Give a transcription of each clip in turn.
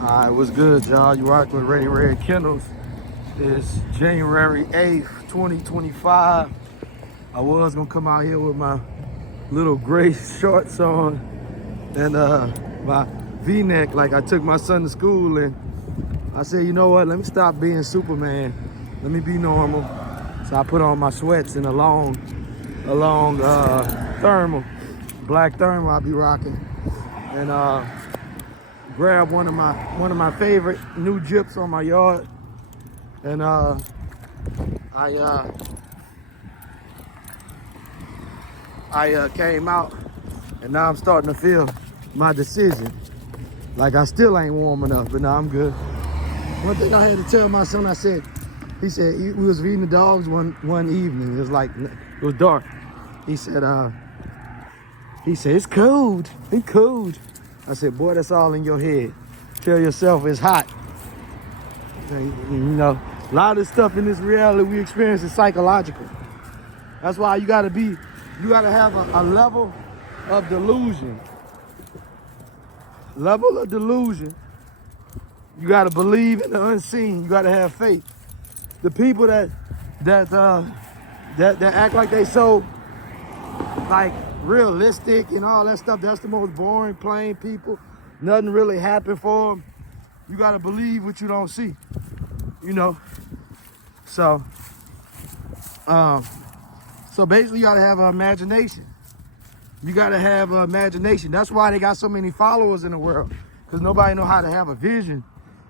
Alright, what's good, y'all? You rocking with Ready Red Kennels. It's January 8th, 2025. I was gonna come out here with my little gray shorts on and my V-neck, like I took my son to school, and I said, you know what, let me stop being Superman. Let me be normal. So I put on my sweats and a long thermal, black thermal I'll be rocking. And grab one of my favorite new gyps on my yard, and I came out, and now I'm starting to feel my decision. Like I still ain't warm enough, but now I'm good. One thing I had to tell my son, he said we was feeding the dogs one evening. It was dark. He said it's cold. It's cold. I said, boy, that's all in your head. Tell yourself it's hot. You know, a lot of stuff in this reality we experience is psychological. That's why you gotta have a level of delusion. Level of delusion. You gotta believe in the unseen. You gotta have faith. The people that act like they so like realistic and all that stuff, that's the most boring, plain people. Nothing really happened for them. You gotta believe what you don't see, you know. So basically you gotta have an imagination. You gotta have an imagination. That's why they got so many followers in the world, because nobody know how to have a vision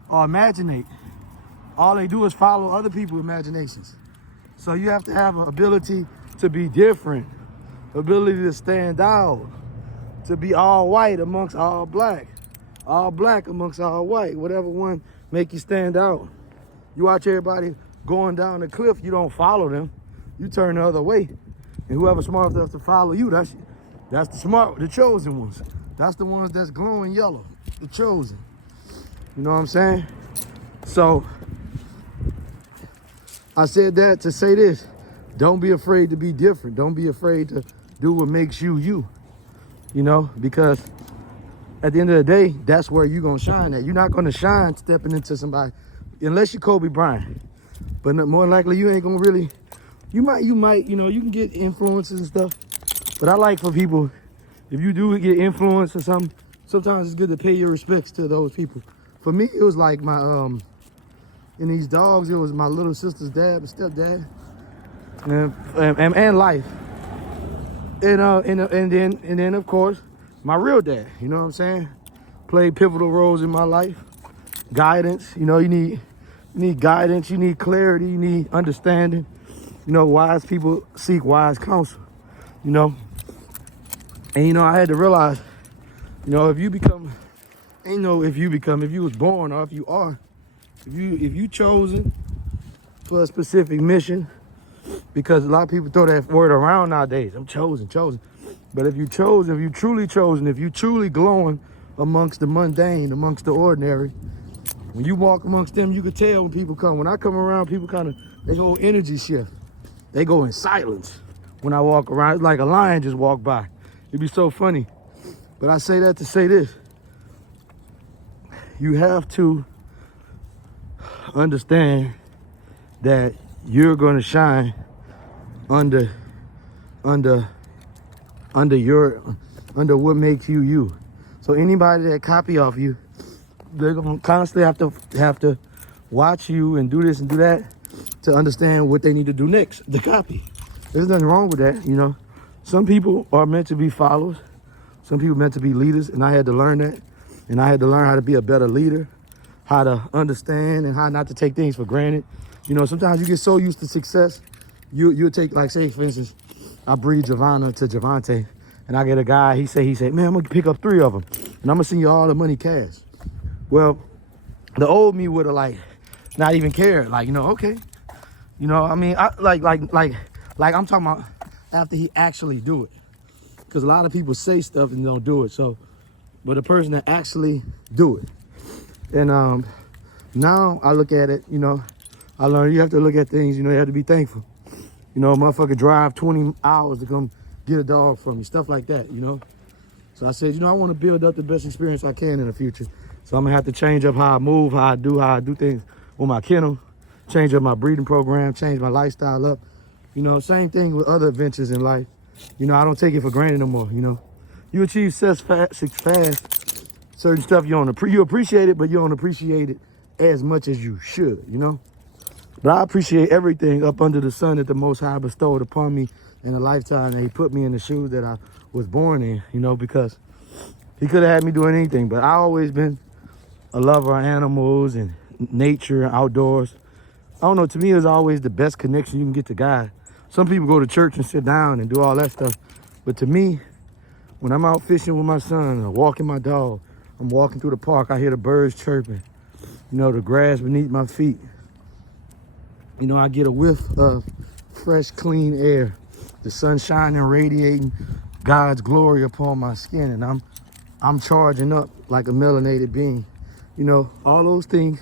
or imaginate. All they do is follow other people's imaginations. So you have to have an ability to be different, ability to stand out, to be all white amongst all black amongst all white, whatever one make you stand out. You watch everybody going down the cliff, you don't follow them, you turn the other way. And whoever's smart enough to follow you, that's the chosen ones. That's the ones that's glowing yellow, the chosen. You know what I'm saying? So I said that to say this: don't be afraid to be different. Don't be afraid to do what makes you you. You know, because at the end of the day, that's where you're gonna shine at. You're not gonna shine stepping into somebody, unless you're Kobe Bryant. But more than likely, you ain't gonna really. You might, you know, you can get influences and stuff. But I like for people, if you do get influence or something, sometimes it's good to pay your respects to those people. For me, it was like my in these dogs, it was my little sister's dad, stepdad, and life. And then of course my real dad. You know what I'm saying? Played pivotal roles in my life. Guidance. You know, you need guidance. You need clarity. You need understanding. You know, wise people seek wise counsel. You know, and you know, I had to realize, you know, if you was born, or if you chosen for a specific mission, because a lot of people throw that word around nowadays. I'm chosen. But if you truly chosen, if you truly glowing amongst the mundane, amongst the ordinary, when you walk amongst them, you can tell when people come. When I come around, people they whole energy shift. They go in silence when I walk around. It's like a lion just walked by. It'd be so funny. But I say that to say this: you have to understand that you're gonna shine under what makes you you. So anybody that copy off you, they're gonna constantly have to watch you and do this and do that to understand what they need to do next to copy. There's nothing wrong with that, you know. Some people are meant to be followers. Some people are meant to be leaders, and I had to learn that. And I had to learn how to be a better leader, how to understand and how not to take things for granted. You know, sometimes you get so used to success, you'll take, like, say, for instance, I breed Gervonna to Gervonta, and I get a guy, he say, man, I'm gonna pick up 3 of them, and I'm gonna send you all the money cash. Well, the old me would have, like, not even cared, like, you know, okay. You know, I mean, like I'm talking about after he actually do it. Because a lot of people say stuff and don't do it, so, but a person that actually do it. And now I look at it, you know, I learned you have to look at things, you know, you have to be thankful. You know, a motherfucker drive 20 hours to come get a dog from me, stuff like that, you know. So I said, you know, I want to build up the best experience I can in the future. So I'm gonna have to change up how I move, how I do things with my kennel, change up my breeding program, change my lifestyle up. You know, same thing with other adventures in life. You know, I don't take it for granted no more, you know. You achieve success fast, certain stuff you appreciate it, but you don't appreciate it as much as you should, you know. But I appreciate everything up under the sun that the Most High bestowed upon me in a lifetime, and he put me in the shoes that I was born in, you know, because he could have had me doing anything, but I always been a lover of animals and nature and outdoors. I don't know, to me, it's always the best connection you can get to God. Some people go to church and sit down and do all that stuff, but to me, when I'm out fishing with my son or walking my dog, I'm walking through the park, I hear the birds chirping, you know, the grass beneath my feet. You know, I get a whiff of fresh, clean air, the sun shining, radiating God's glory upon my skin, and I'm charging up like a melanated being. You know, all those things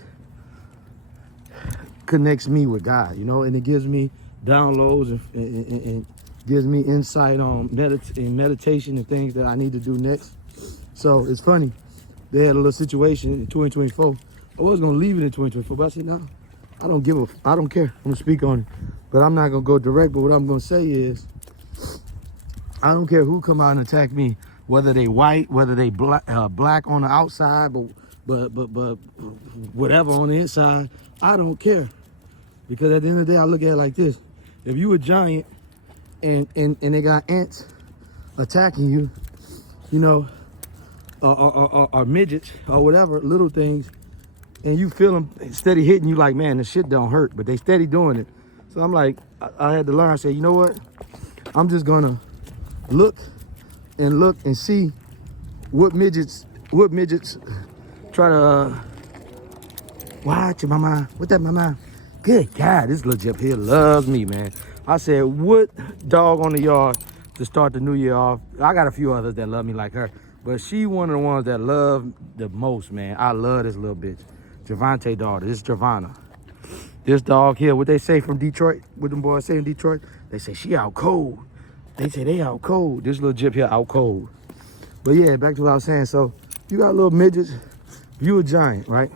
connects me with God, you know, and it gives me downloads and gives me insight on meditation and things that I need to do next. So it's funny, they had a little situation in 2024. I was gonna leave it in 2024, but I said, no, I don't care. I'm gonna speak on it, but I'm not gonna go direct. But what I'm gonna say is, I don't care who come out and attack me, whether they white, whether they black on the outside, but whatever on the inside, I don't care. Because at the end of the day, I look at it like this: if you a giant and they got ants attacking you, you know, or midgets or whatever, little things, and you feel them steady hitting you, like, man, this shit don't hurt, but they steady doing it. So I'm like, I had to learn. I said, you know what? I'm just gonna look and see what midgets try to watch your mama. What that mama? Good God, this little Jip here loves me, man. I said, what dog on the yard to start the new year off? I got a few others that love me like her, but she one of the ones that love the most, man. I love this little bitch. Gervonta daughter, this is Gervonna. This dog here, what they say from Detroit, what them boys say in Detroit, they say she out cold. They say they out cold. This little Jip here out cold. But yeah, back to what I was saying. So you got little midgets, you a giant, right?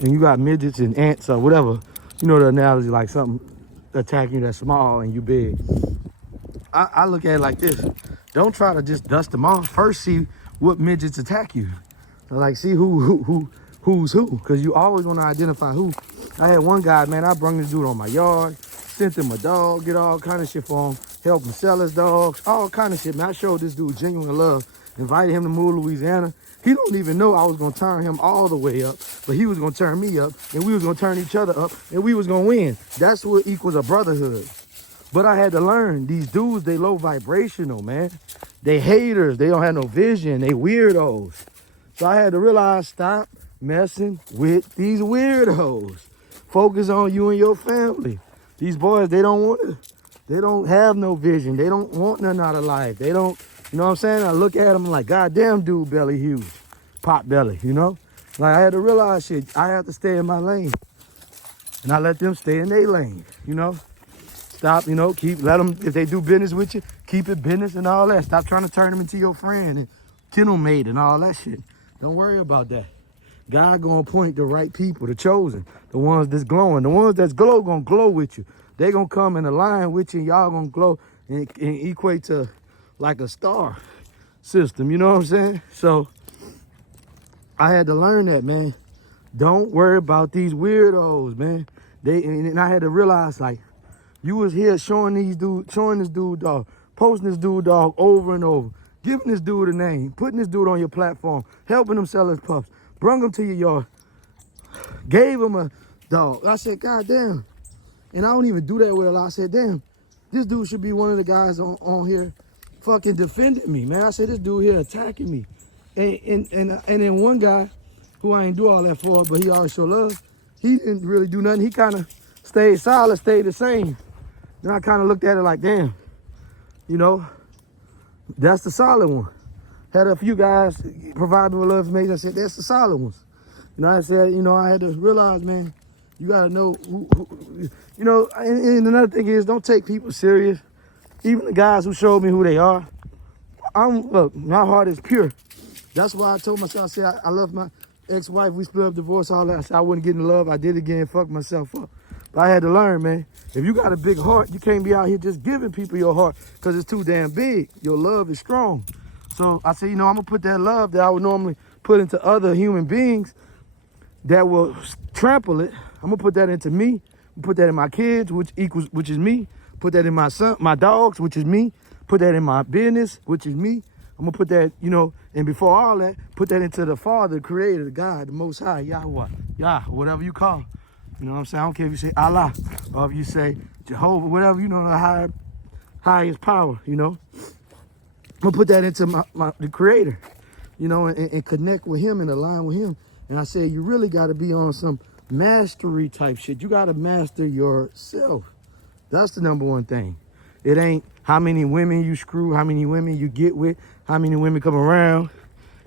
And you got midgets and ants or whatever. You know the analogy, like something attacking you that's small and you big. I look at it like this. Don't try to just dust them off. First, see what midgets attack you. Like, see who's who, because you always want to identify who. I had one guy, man, I brung this dude on my yard, sent him a dog, get all kind of shit for him, help him sell his dogs, all kind of shit, man. I showed this dude genuine love, invited him to move to Louisiana. He don't even know I was going to turn him all the way up, but he was going to turn me up, and we was going to turn each other up, and we was going to win. That's what equals a brotherhood. But I had to learn, these dudes, they low vibrational, man. They haters, they don't have no vision, they weirdos. So I had to realize, stop messing with these weirdos. Focus on you and your family. These boys, they don't have no vision. They don't want nothing out of life. They don't, you know what I'm saying? I look at them like, goddamn dude, belly huge, pot belly, you know? Like, I had to realize shit, I have to stay in my lane. And I let them stay in their lane, you know? Stop, you know, let them, if they do business with you, keep it business and all that. Stop trying to turn them into your friend and kennel mate and all that shit. Don't worry about that. God gonna appoint the right people, the chosen, the ones that's glowing. The ones that's gonna glow with you. They gonna come and align with you, and y'all gonna glow and equate to like a star system, you know what I'm saying? So I had to learn that, man. Don't worry about these weirdos, man. And I had to realize, like, you was here showing this dude dog, posting this dude dog over and over, giving this dude a name, putting this dude on your platform, helping him sell his pups, brung him to your yard, gave him a dog. I said, God damn. And I don't even do that with a lot. I said, damn, this dude should be one of the guys on here fucking defending me, man. I said, this dude here attacking me. And then one guy who I ain't do all that for, but he always show love, he didn't really do nothing. He kind of stayed solid, stayed the same. Then I kind of looked at it like, damn, you know, that's the solid one. Had a few guys provide me with a little information. I said, that's the solid ones. You know, I said, you know, I had to realize, man, you got to know who, you know, and another thing is, don't take people serious. Even the guys who showed me who they are. Look, my heart is pure. That's why I told myself, I said, I love my ex-wife. We split up, divorce, all that. I said I wouldn't get in love. I did it again, fucked myself up. But I had to learn, man. If you got a big heart, you can't be out here just giving people your heart because it's too damn big. Your love is strong. So I said, you know, I'm going to put that love that I would normally put into other human beings that will trample it. I'm going to put that into me. Put that in my kids, which is me. Put that in my son, my dogs, which is me. Put that in my business, which is me. I'm going to put that, you know, and before all that, put that into the Father, the Creator, the God, the Most High, Yahweh, Yah, whatever you call. You know what I'm saying? I don't care if you say Allah or if you say Jehovah, whatever, you know, the highest power, you know. I'm going to put that into the Creator, you know, and connect with Him and align with Him. And I said, you really got to be on some mastery type shit. You got to master yourself. That's the number one thing. It ain't how many women you screw, how many women you get with, how many women come around.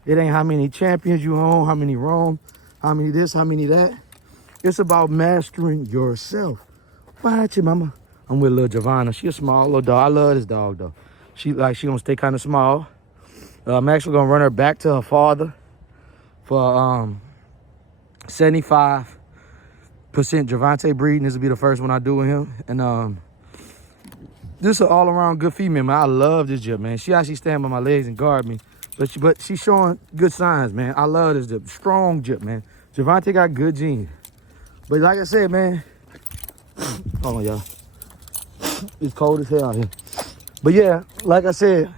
It ain't how many champions you own, how many wrong, how many this, how many that. It's about mastering yourself. Watch it, mama. I'm with little Gervonna. She a small little dog. I love this dog though. She gonna stay kind of small. I'm actually gonna run her back to her father for 75% Gervonta breeding. This will be the first one I do with him. And this is an all-around good female, man. I love this jip, man. She actually stand by my legs and guard me. But she's showing good signs, man. I love this jip. Strong jip, man. Gervonta got good genes. But like I said, man, hold on, y'all. It's cold as hell out here. But yeah, like I said,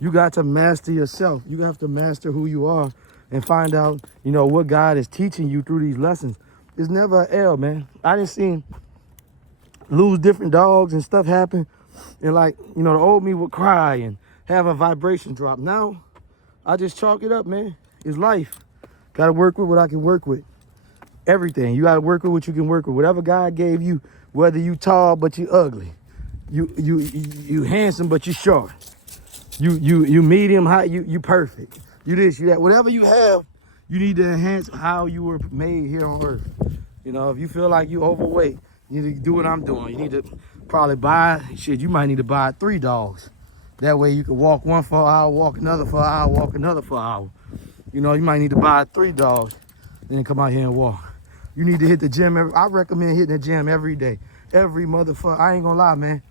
you got to master yourself. You have to master who you are and find out, you know, what God is teaching you through these lessons. It's never an L, man. I didn't see him lose different dogs and stuff happen. And like, you know, the old me would cry and have a vibration drop. Now, I just chalk it up, man. It's life. Got to work with what I can work with. Everything. You got to work with what you can work with. Whatever God gave you, whether you tall but you ugly. You handsome but you short. You medium height, you perfect. You this, you that. Whatever you have, you need to enhance how you were made here on earth. You know, if you feel like you overweight, you need to do what I'm doing. You need to probably buy, shit, you might need to buy 3 dogs. That way you can walk one for an hour, walk another for an hour, walk another for an hour. You know, you might need to buy 3 dogs, then come out here and walk. You need to hit the gym. I recommend hitting the gym every day. Every motherfucker. I ain't gonna lie, man.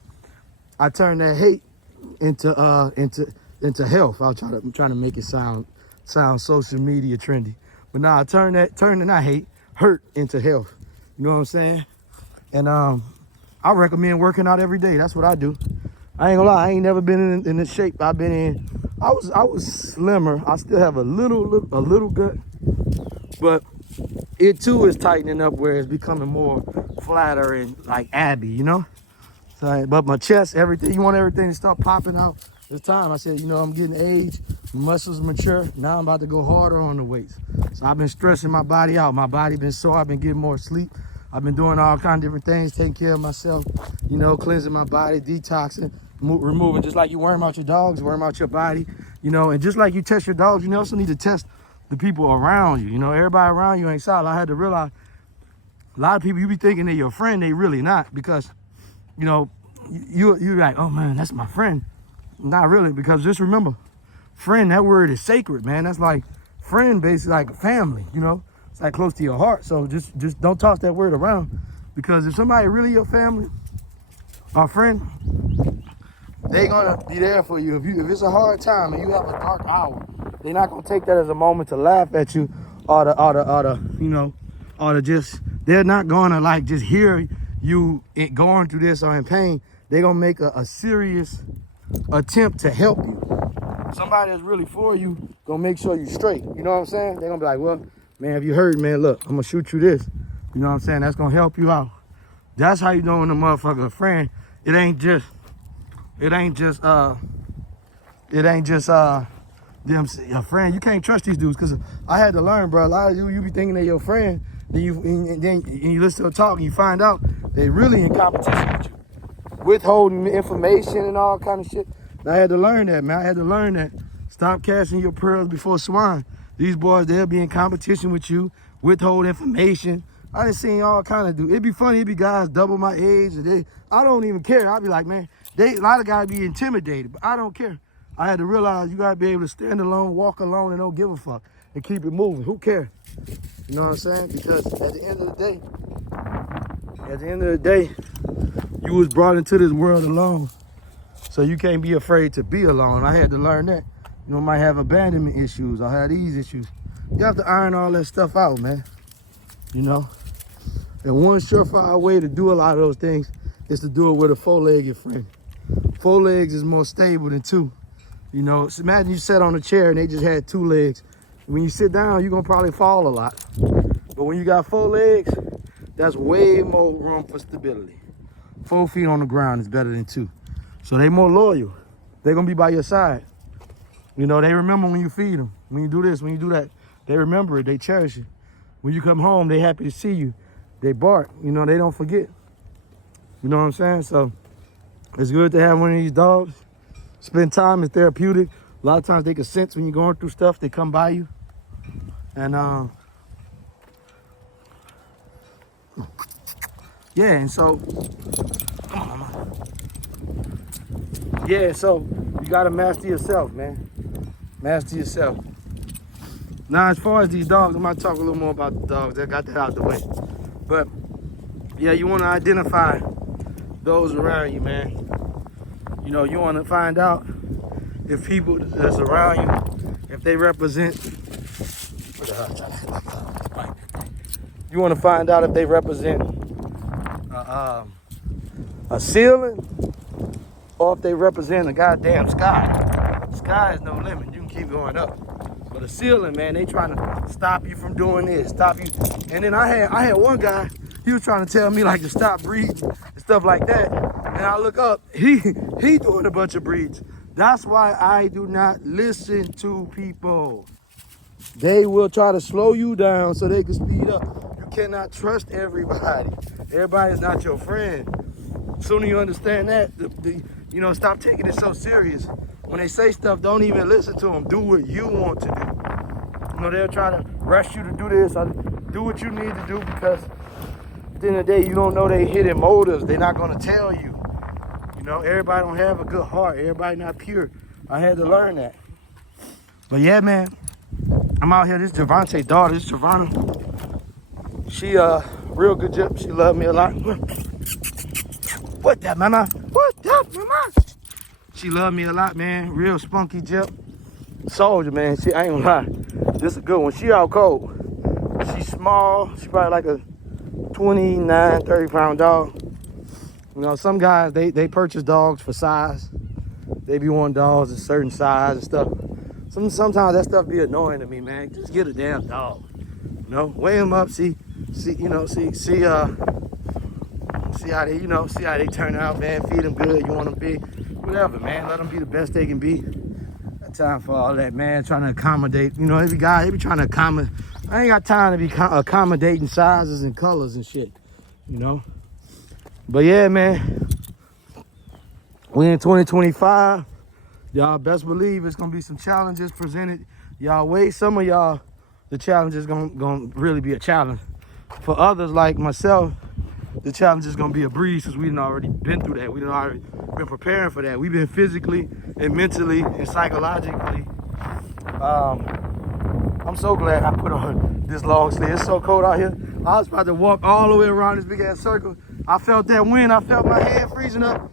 I turned that hate into health. I'm trying to make it sound social media trendy. But now I turn that hate, hurt into health. You know what I'm saying? And I recommend working out every day. That's what I do. I ain't gonna lie, I ain't never been in the shape I've been in. I was slimmer. I still have a little gut, but it too is tightening up where it's becoming more flatter and like Abby, you know? So, but my chest, everything, you want everything to start popping out. It's time. I said, you know, I'm getting age, muscles mature. Now I'm about to go harder on the weights. So I've been stressing my body out. My body been sore. I've been getting more sleep. I've been doing all kinds of different things, taking care of myself, you know, cleansing my body, detoxing, removing, just like you worm out your dogs, worm out your body, you know, and just like you test your dogs, you also need to test the people around you. You know, everybody around you ain't solid. I had to realize a lot of people, you be thinking they're your friend, they really not, because, you know, you're like, oh man, that's my friend. Not really, because just remember, friend, that word is sacred, man. That's like friend, basically like a family, you know. It's like close to your heart. So just don't toss that word around, because if somebody really your family or friend, they gonna be there for you. If it's a hard time and you have a dark hour, they're not gonna take that as a moment to laugh at you or they're not gonna like just hear you going through this or in pain. They're gonna make a serious attempt to help you. Somebody that's really for you gonna make sure you straight. You know what I'm saying? They're gonna be like, well, man, have you heard, man? Look, I'm gonna shoot you this. You know what I'm saying? That's gonna help you out. That's how you knowing a motherfucker a friend. It ain't just them your friend. You can't trust these dudes, because I had to learn, bro. A lot of you be thinking they're your friend, then you listen to them talk and you find out they really in competition with you, withholding information and all kind of shit. And I had to learn that, man. I had to learn that. Stop casting your pearls before swine. These boys, they'll be in competition with you, withhold information. I done seen all kind of dudes. It'd be funny, it'd be guys double my age. I don't even care. I'd be like, man, a lot of guys be intimidated, but I don't care. I had to realize you gotta be able to stand alone, walk alone, and don't give a fuck, and keep it moving. Who cares? You know what I'm saying? Because at the end of the day, you was brought into this world alone. So you can't be afraid to be alone. I had to learn that. You know, I might have abandonment issues. I have these issues. You have to iron all that stuff out, man. You know? And one surefire way to do a lot of those things is to do it with a four-legged friend. 4 legs is more stable than 2. You know, so imagine you sat on a chair and they just had 2 legs. When you sit down, you're gonna probably fall a lot. But when you got 4 legs, that's way more room for stability. 4 feet on the ground is better than 2. So they more loyal. They're gonna be by your side. You know, they remember when you feed them. When you do this, when you do that, they remember it, they cherish it. When you come home, they happy to see you. They bark, you know, they don't forget. You know what I'm saying? So it's good to have one of these dogs. Spend time is therapeutic. A lot of times they can sense when you're going through stuff, they come by you. And yeah, and so, come on, mama. Yeah, so you gotta master yourself, man. Master yourself. Now, as far as these dogs, I'm gonna talk a little more about the dogs. I got that out the way. But yeah, you wanna identify those around you, man. You know, you wanna find out if people that's around you, if they represent, you wanna find out if they represent a ceiling or if they represent a goddamn sky. Sky is no limit, you can keep going up. But a ceiling, man, they trying to stop you from doing this, stop you. And then I had one guy, he was trying to tell me like to stop breeding and stuff like that. And I look up, he doing a bunch of breeds. That's why I do not listen to people. They will try to slow you down so they can speed up. You cannot trust everybody. Everybody is not your friend. Sooner you understand that, you know, stop taking it so serious. When they say stuff, don't even listen to them. Do what you want to do. You know, they'll try to rush you to do this or do what you need to do because at the end of the day, you don't know their hidden motives. They're not going to tell you. You know, everybody don't have a good heart. Everybody not pure. I had to learn that. But yeah, man, I'm out here. This is Gervonta's daughter. This is Gervonna. She real good jip. She loved me a lot. What that, mama? What that, mama? She loved me a lot, man. Real spunky jip. Soldier, man. She, I ain't gonna lie. This is a good one. She out cold. She's small. She probably like a 29, 30 pound dog. You know, some guys, they purchase dogs for size. They be wanting dogs a certain size and stuff. Sometimes that stuff be annoying to me, man. Just get a damn dog. You know, weigh them up, see how they, you know, see how they turn out, man. Feed them good. You want them big, whatever, man. Let them be the best they can be. Got time for all that, man. Trying to accommodate, you know, every guy, they be trying to accommodate. I ain't got time to be accommodating sizes and colors and shit, you know. But yeah, man, we in 2025. Y'all best believe it's gonna be some challenges presented. Y'all wait, some of y'all, the challenge is gonna really be a challenge. For others like myself, the challenge is gonna be a breeze since we done already been through that. We done already been preparing for that. We've been physically and mentally and psychologically. I'm so glad I put on this long sleeve. It's so cold out here. I was about to walk all the way around this big ass circle. I felt that wind. I felt my hand freezing up.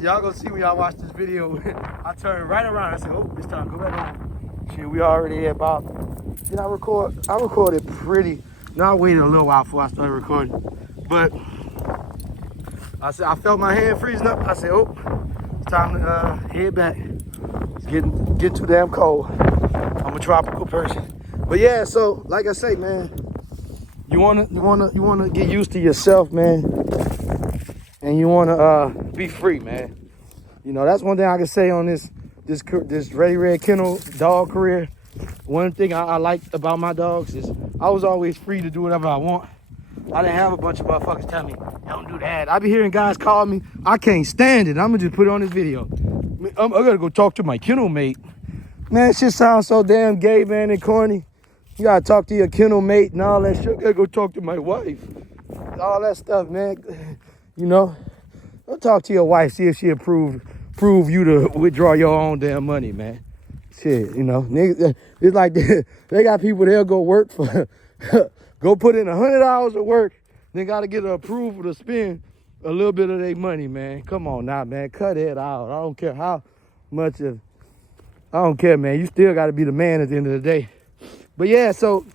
Y'all gonna see when y'all watch this video. I turned right around. I said, oh, it's time to go back home. Shit, we already at about, did I record? I recorded pretty. No, I waited a little while before I started recording. But I said, I felt my hand freezing up. I said, oh, it's time to head back. It's getting too damn cold. I'm a tropical person. But yeah, so like I say, man, you wanna get used to yourself, man, and you wanna be free, man. You know, that's one thing I can say on this Ready Red Kennel dog career. One thing I liked about my dogs is I was always free to do whatever I want. I didn't have a bunch of motherfuckers tell me, don't do that. I be hearing guys call me, I can't stand it. I'm gonna just put it on this video. I gotta go talk to my kennel mate. Man, shit sounds so damn gay, man, and corny. You gotta talk to your kennel mate and all that shit. I gotta go talk to my wife. All that stuff, man. You know, go talk to your wife, see if she approved prove you to withdraw your own damn money, man. Shit, you know, niggas, it's like they got people they'll go work for, go put in 100 hours of work, then got to get an approval to spend a little bit of their money, man. Come on now, man, cut it out. I don't care how much of, I don't care, man. You still got to be the man at the end of the day. But yeah, so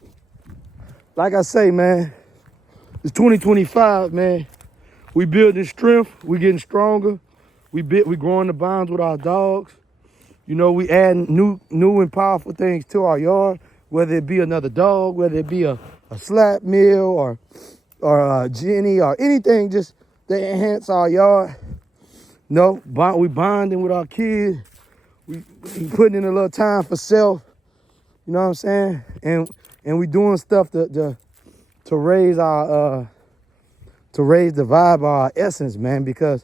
like I say, man, it's 2025, man. We building strength. We getting stronger. We growing the bonds with our dogs. You know, we adding new and powerful things to our yard, whether it be another dog, whether it be a slap meal or a Jenny or anything just that enhance our yard. No, we bonding with our kids. We putting in a little time for self. You know what I'm saying? And we doing stuff to raise our to raise the vibe of our essence, man. Because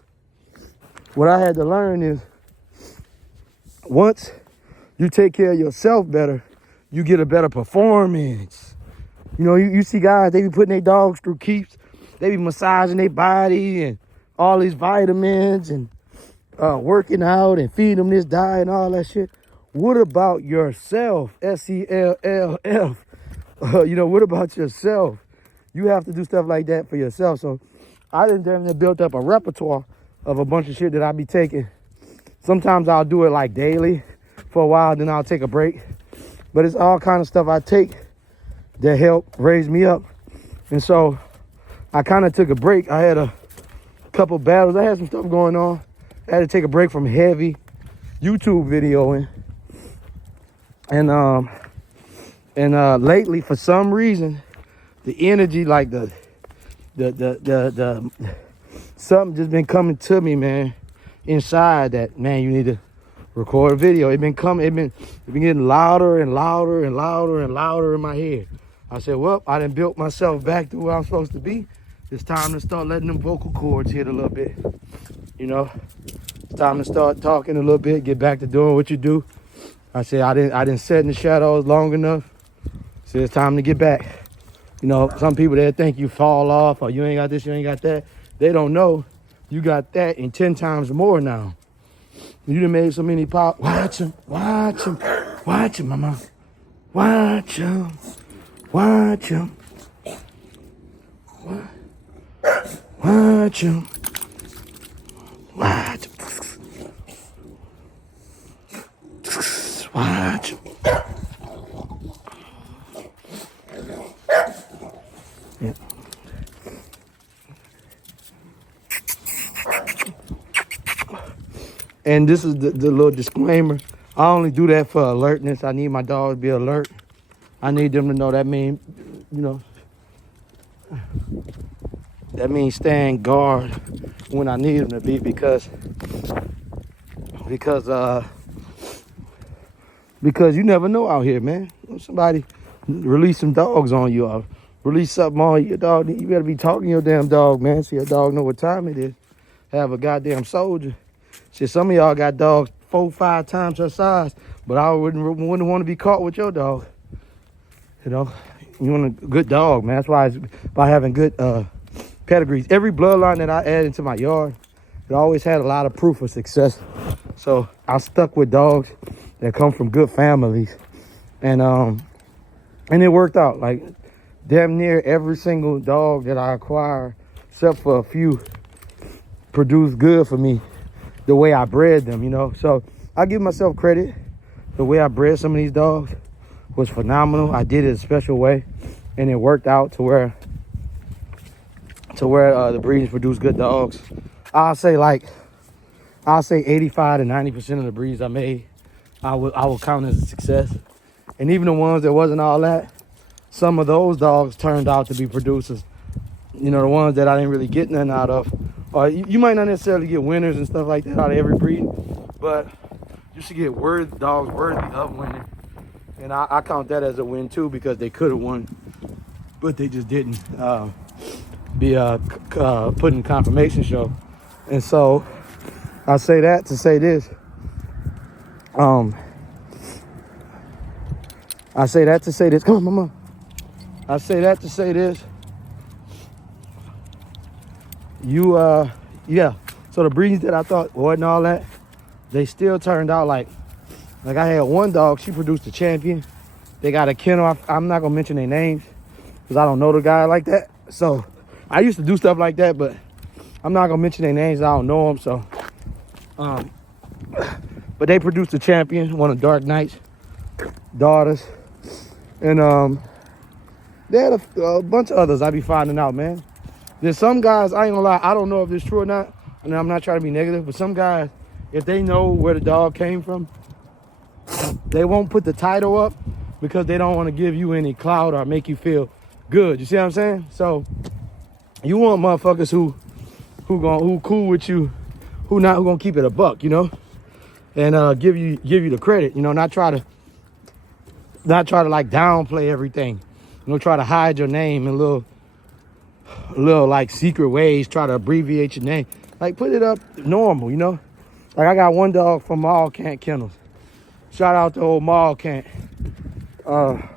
what I had to learn is, once you take care of yourself better, you get a better performance. You know, you see guys, they be putting their dogs through keeps. They be massaging their body and all these vitamins and working out and feeding them this diet and all that shit. What about yourself? SELLF. You know, what about yourself? You have to do stuff like that for yourself. So I done built up a repertoire of a bunch of shit that I be taking. Sometimes I'll do it like daily for a while, then I'll take a break. But it's all kind of stuff I take that help raise me up. And so I kind of took a break. I had a couple battles. I had some stuff going on. I had to take a break from heavy YouTube videoing. And lately, for some reason, the energy, like the something just been coming to me, man. Inside that, man, you need to record a video. It been getting louder and louder and louder and louder in my head. I said, well, I done built myself back to where I'm supposed to be. It's time to start letting them vocal cords hit a little bit. You know, it's time to start talking a little bit, get back to doing what you do. I said, I didn't sit in the shadows long enough. So it's time to get back. You know, some people, they think you fall off or you ain't got this, you ain't got that. They don't know you got that and 10 times more now. You done made so many pop. Watch him, watch him, watch him, mama. Watch him, watch him. Watch him. Watch him. Watch him. Yeah. And this is the little disclaimer. I only do that for alertness. I need my dog to be alert. I need them to know that means, you know, that means staying guard when I need them to be because you never know out here, man. Somebody release some dogs on you or release something on your dog. You better be talking to your damn dog, man. So your dog know what time it is. Have a goddamn soldier. Shit, some of y'all got dogs 4-5 times her size, but I wouldn't want to be caught with your dog. You know, you want a good dog, man. That's why it's by having good pedigrees. Every bloodline that I add into my yard, it always had a lot of proof of success. So I stuck with dogs that come from good families, and it worked out. Like damn near every single dog that I acquired, except for a few, produced good for me. The way I bred them, you know. So I give myself credit. The way I bred some of these dogs was phenomenal. I did it a special way, and it worked out to where the breeds produce good dogs. I'll say 85 to 90% of the breeds I made, I will count as a success. And even the ones that wasn't all that, some of those dogs turned out to be producers. You know, the ones that I didn't really get nothing out of. Or you might not necessarily get winners and stuff like that out of every breed, but you should get dogs worthy of winning. And I count that as a win too, because they could have won, but they just didn't be put in confirmation show. And so I say that to say this. I say that to say this. Come on, mama. I say that to say this. Yeah. So the breeds that I thought wasn't all that, they still turned out like I had one dog, she produced a champion. They got a kennel. I'm not gonna mention their names because I don't know the guy like that. So I used to do stuff like that, but I'm not gonna mention their names. I don't know them. So, but they produced a champion, one of Dark Knight's daughters, and they had a bunch of others. I be finding out, man. There's some guys, I ain't gonna lie, I don't know if it's true or not, and I'm not trying to be negative, but some guys, if they know where the dog came from, they won't put the title up because they don't want to give you any clout or make you feel good. You see what I'm saying? So you want motherfuckers who cool with you, who gonna keep it a buck, you know, and give you the credit, you know, not try to like downplay everything, you know, try to hide your name in little like secret ways, try to abbreviate your name, like put it up normal, you know. Like I got one dog from Mall Kent Kennels. Shout out to old Mall Kent. Shout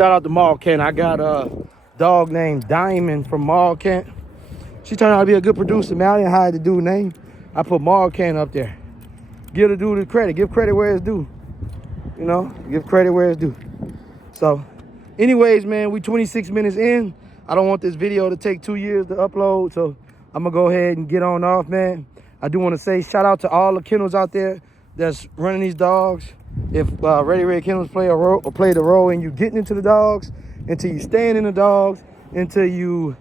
out to Mall Kent. I got a dog named Diamond from Mall Kent. She turned out to be a good producer, man. I didn't hide the dude's name. I put Mall Kent up there. Give the dude the credit. Give credit where it's due. You know, give credit where it's due. So, anyways, man, we 26 minutes in. I don't want this video to take 2 years to upload, so I'm gonna go ahead and get on off, man. I do want to say shout out to all the kennels out there that's running these dogs. If Ready Red Kennels play the role in you getting into the dogs, until you staying in the dogs, until you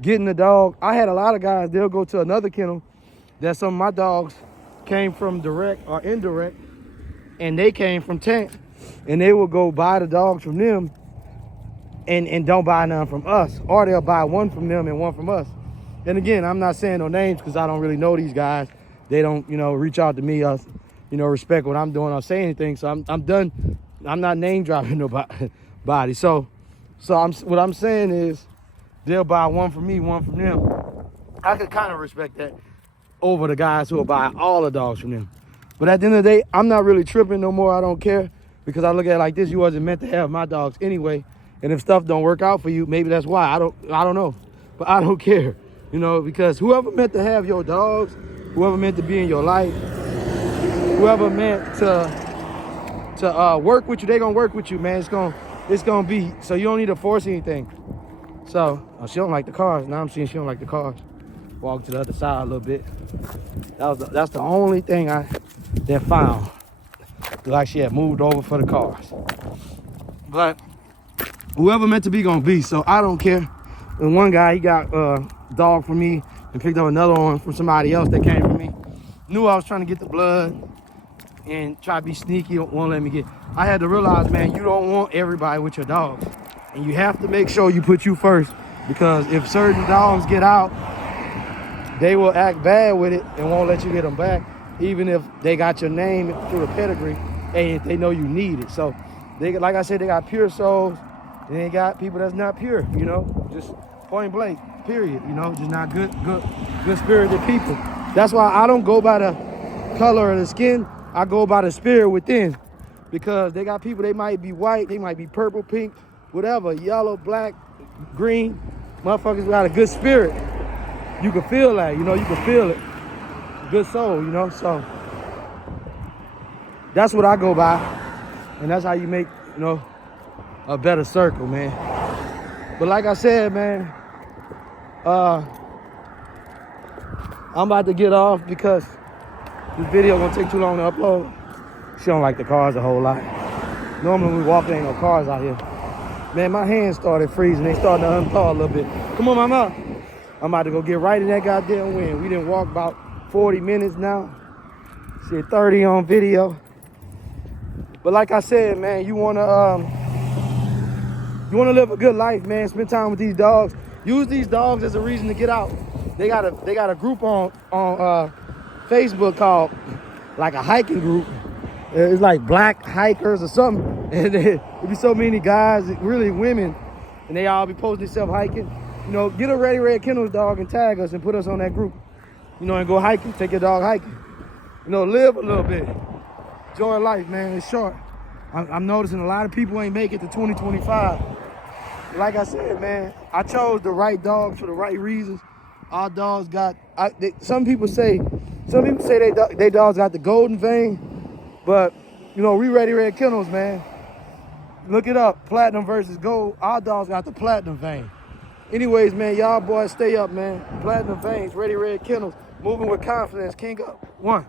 getting the dog. I had a lot of guys, they'll go to another kennel that some of my dogs came from direct or indirect, and they came from tent, and they will go buy the dogs from them and don't buy none from us, or they'll buy one from them and one from us. And again, I'm not saying no names because I don't really know these guys. They don't, you know, reach out to me or, you know, respect what I'm doing or say anything. So I'm done. I'm not name dropping nobody. So what I'm saying is they'll buy one from me, one from them. I could kind of respect that over the guys who will buy all the dogs from them. But at the end of the day, I'm not really tripping no more. I don't care, because I look at it like this: you wasn't meant to have my dogs anyway. And if stuff don't work out for you, maybe that's why. I don't know, but I don't care, you know, because whoever meant to have your dogs, whoever meant to be in your life, whoever meant to work with you, they gonna work with you, man. It's gonna be. So you don't need to force anything. So she don't like the cars. Now I'm seeing she don't like the cars. Walk to the other side a little bit. That's the only thing I found. Like she had moved over for the cars. But whoever meant to be gonna be. So I don't care. And one guy, he got a dog from me and picked up another one from somebody else that came from me. Knew I was trying to get the blood and try to be sneaky, won't let me get. I had to realize, man, you don't want everybody with your dogs. And you have to make sure you put you first, because if certain dogs get out, they will act bad with it and won't let you get them back, even if they got your name through the pedigree and if they know you need it. So they, like I said, they got pure souls and they got people that's not pure, you know, just point blank, period, you know, just not good spirited people. That's why I don't go by the color of the skin. I go by the spirit within, because they got people, they might be white, they might be purple, pink, whatever, yellow, black, green, motherfuckers got a good spirit. You can feel that, you know, you can feel it. Good soul, you know, so that's what I go by. And that's how you make, you know, a better circle, man. But like I said, man, I'm about to get off because this video gonna take too long to upload. She don't like the cars a whole lot. Normally when we walk, there ain't no cars out here. Man, my hands started freezing. They starting to unthaw a little bit. Come on, mama. I'm about to go get right in that goddamn wind. We didn't walk about 40 minutes now. Shit, 30 on video. But like I said, man, you wanna live a good life, man. Spend time with these dogs. Use these dogs as a reason to get out. They got a group on Facebook called like a hiking group. It's like black hikers or something. And there be so many guys, really women, and they all be posting themselves hiking. You know, get a Ready Red Kennels dog and tag us and put us on that group. You know, and go hiking, take your dog hiking. You know, live a little bit. Enjoy life, man, it's short. I'm noticing a lot of people ain't make it to 2025. Like I said, man, I chose the right dogs for the right reasons. Our dogs got, some people say Some people say they dogs got the golden vein, but you know, we Ready Red Kennels, man. Look it up, platinum versus gold. Our dogs got the platinum vein. Anyways, man, y'all boys stay up, man. Platinum veins, Ready Red Kennels, moving with confidence. King up. 1.